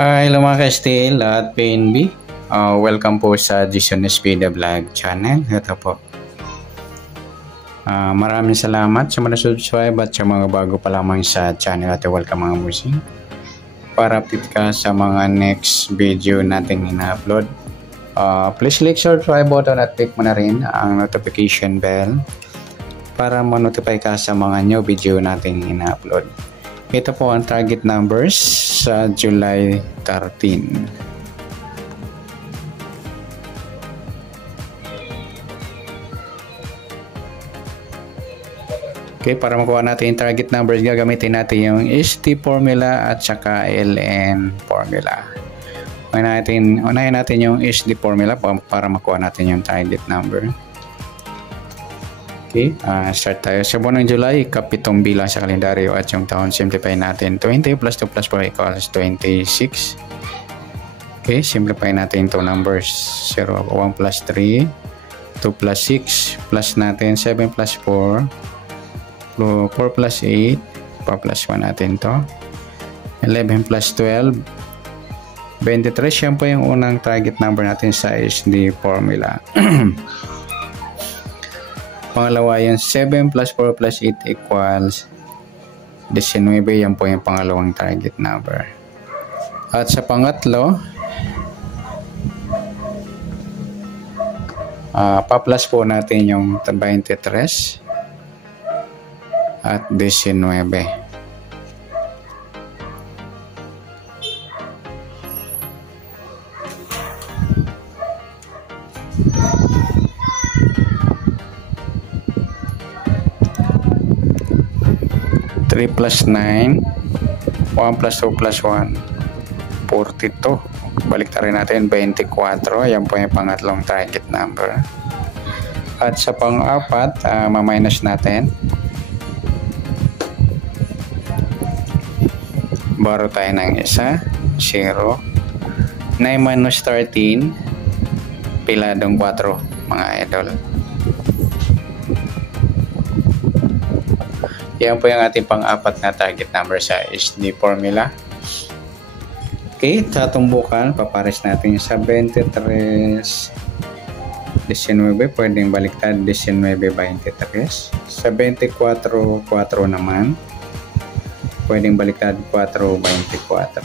Hello mga ka-STL at PNB. Welcome po sa Jason Espida Vlog channel. Ito po. Maraming salamat sa mga subscribe at sa mga bago pa lamang sa channel at welcome mga musing. Para update ka sa mga next video nating ina-upload. Please click subscribe button at click mo na rin ang notification bell para ma-notify ka sa mga new video nating ina-upload. Ito po ang target numbers sa July 13. Okay, para makuha natin yung target numbers, gagamitin natin yung ST formula at saka LN formula. Unahin natin yung ST formula para makuha natin yung target number. Okay, start tayo. Sa buwan ng July, kapitong bilang sa kalendaryo at yung taon, simplify natin. 20 plus 2 plus 4 equals 26. Okay, simplify natin itong numbers. 0, 1 plus 3, 2 plus 6, plus natin 7 plus 4, 4 plus 8, 4 plus 1 natin to. 11 plus 12, 23. Yan po yung unang target number natin sa SD formula. Pangalawa, yung 7 plus 4 plus 8 equals 19. Yan po yung pangalawang target number. At sa pangatlo, pa-plus po natin yung 23 at 19. Plus 9, 1 plus 2 plus 1, 42. Balik rin natin 24. Yan po yung pangatlong target number. At sa pang-apat, ma-minus natin. Baro tayo ng isa, 0. 9 minus 13, piladong 4 mga idol. Yan po yung ating pang-apat na target number sa SD formula. Okay, tatumbukan, papares natin sa 23, 19, pwedeng baliktad 19, 23. Sa 24, 4 naman, pwedeng baliktad 4, 24.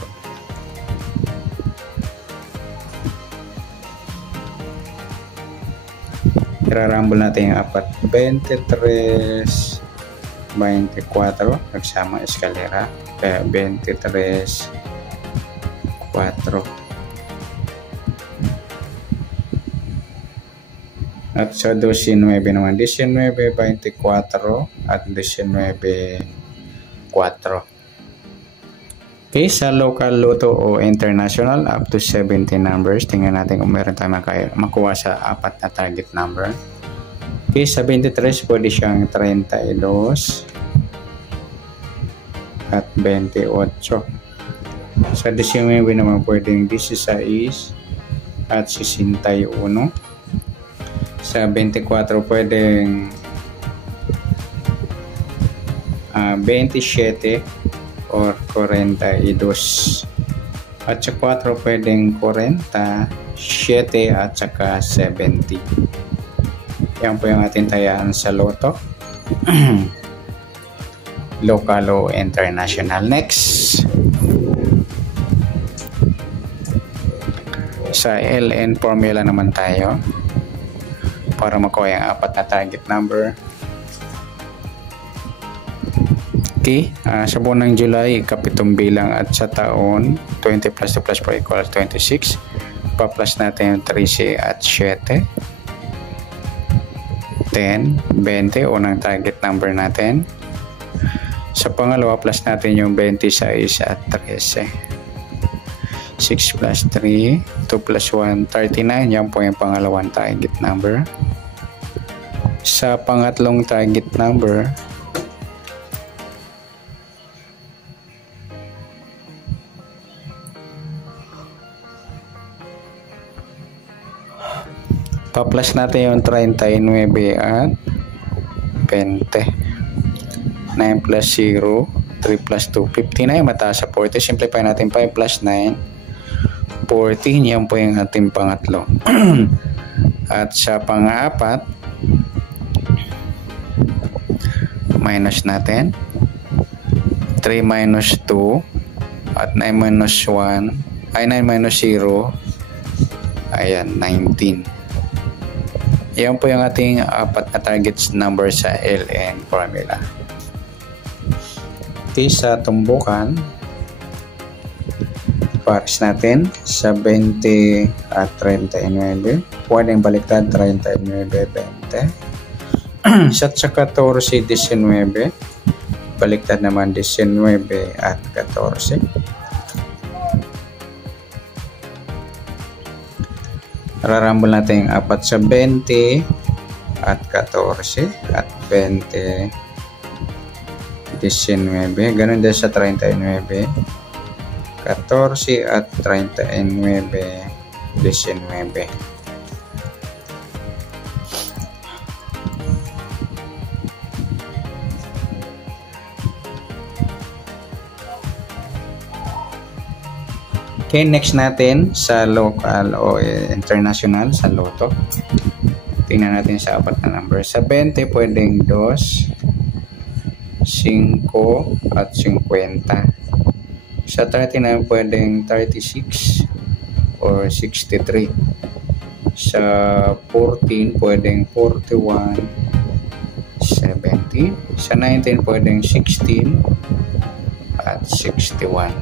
Irarambol natin yung apat, 23, 24, nagsama eskalera, kaya 23, 4. At sa 19 naman, 19, 24 at 19, 4. Okay, sa local, loto o international, up to 70 numbers. Tingnan natin kung meron tayo makuha sa apat na target number. Okay, sa 23, pwede siyang 32 at 28. Sa 19 naman, pwedeng 16 at 61. Sa 24, pwedeng 27 or 42. At sa 4, pwedeng 47 at saka 70. Yan po yung ating tayaan sa loto. Local o international. Next, sa LN formula naman tayo para makuha yung apat na target number. Okay, sa buwan ng July, kapitong bilang at sa taon, 20 plus 2 plus 4 equals 26. Pa-plus natin yung 13 at 7. 10, 20, unang target number natin. Sa pangalawa, plus natin yung 26 at 13. 6 plus 3, 2 plus 1, 39. Yan po yung pangalawang target number. Sa pangatlong target number, pa-plus natin yung 39 at 20. 9 plus 0, 3 plus 2, 59, mataas sa 40. Simplify natin 5 plus 9, 14, yan po yung ating pangatlo. At sa pang-apat, minus natin 3 minus 2 at 9 minus 1 ay 9 minus 0, ayan, 19. Yan po yung ating apat na targets number sa LN formula. Okay, sa tumbukan, pares natin sa 20 at 39. Pwedeng baliktad 39, 20. Sa 14, 19. Baliktad naman 19 at 14. Rarambol natin yung apat sa 20 at 14 at 20, 19. Ganun din sa 39. 14 at 39, 19. Okay, next natin sa local o international sa Lotto. Tingnan natin sa apat na number. Sa 20, pwedeng 2, 5 at 50. Sa 39, pwedeng 36 or 63. Sa 14, pwedeng 41, 70. Sa 19, pwedeng 16 at 61.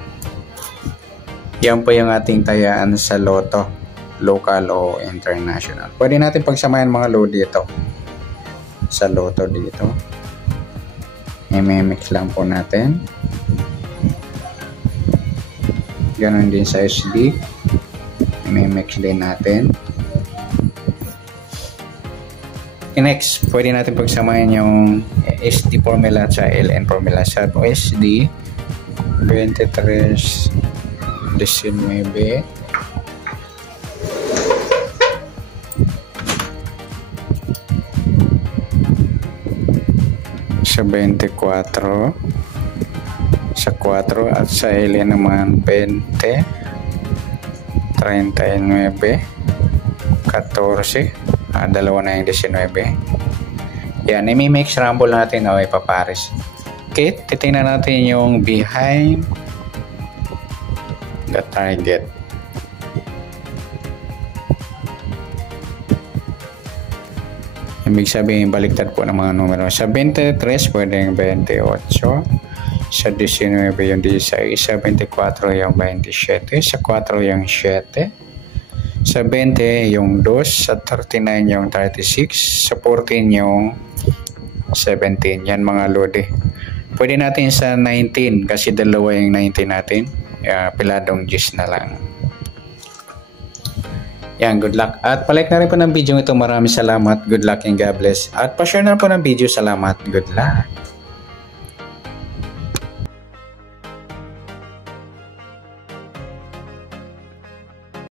Yan po yung ating tayaan sa Lotto, local o international. Pwede natin pagsamayan mga load dito. Sa Lotto dito. I-mix lang po natin. Ganon din sa SD. I-mix din natin. Next, pwede natin pagsamayan yung SD formula sa LN formula. Sa SD, 23, 19. Sa 24, sa 4 at sa LN naman 20, 39, 14, dalawa na yung 19. Yan, i-mix rumble natin o ipapares. Okay, titingnan natin yung behind the target. Ibig sabihin, baliktad po ng mga numero. Sa 23, pwedeng 28. Sa 19, yung 16. Sa 24, yung 27. Sa 4, yung 7. Sa 20, yung 2. Sa 39, yung 36. Sa 14, yung 17. Yan mga lode. Pwede natin sa 19 kasi dalawa yung 19 natin. Piladong 10 na lang. Yan, good luck. At palike na rin po ng video ito. Maraming salamat. Good luck and God bless. At pa-share na po ng video. Salamat. Good luck.